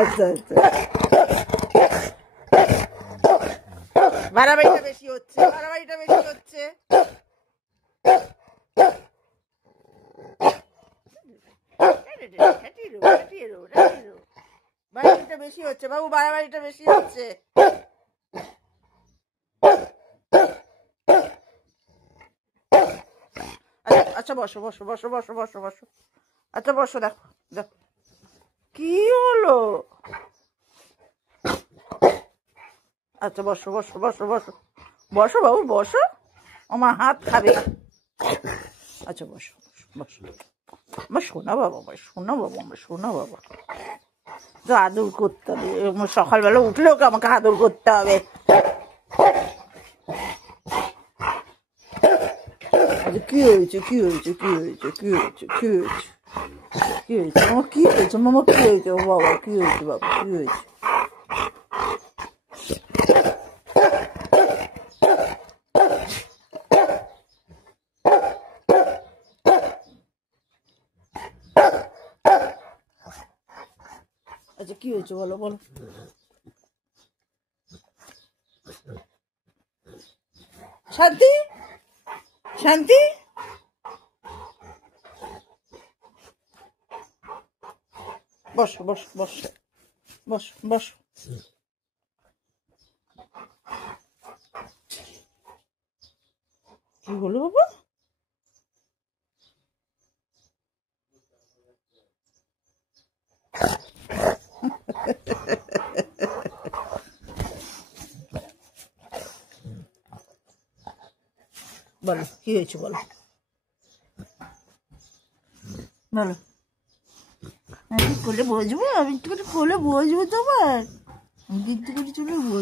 আচ্ছা আচ্ছা, বাড়াবাড়িটা বেশি হচ্ছে, বাড়াবাড়িটা বেশি হচ্ছে। বাড়াবাড়িটা বেশি হচ্ছে বাবু, বাড়াবাড়িটা বেশি হচ্ছে। আচ্ছা বসো বসো বসো বসো বসো বসো, আচ্ছা বসো, দেখো দেখো কি হলো। আচ্ছা বসো বসো বসো বসো বসো বাবু বসো, আমার হাত খাবে। আচ্ছা বসো বসো, আমার শোনা বাবা, আমার শোনা বাবা, আমার শোনা বাবা, তো আদর করতে হবে, সকালবেলা উঠলে ওকে আমাকে আদর করতে হবে। কি হয়েছে, কি হয়েছে, কি হয়েছে, কি হয়েছে, কি হয়েছে, কি হয়েছে আমার, কি হয়েছে মামা, কি হয়েছে ও বাবা, কি হয়েছে বাবা, কি হয়েছে। আচ্ছা কি হয়েছে বলো বলো। শান্তি, শান্তি, বসো বসো বসো বসো বসো। কি হলো বাবা, বলো কি হয়েছে বলো, বলো। আমি কোলে বসবো, আমি একটু করে কোলে বসবো তোমার, আমি একটু করে চলে বসবো।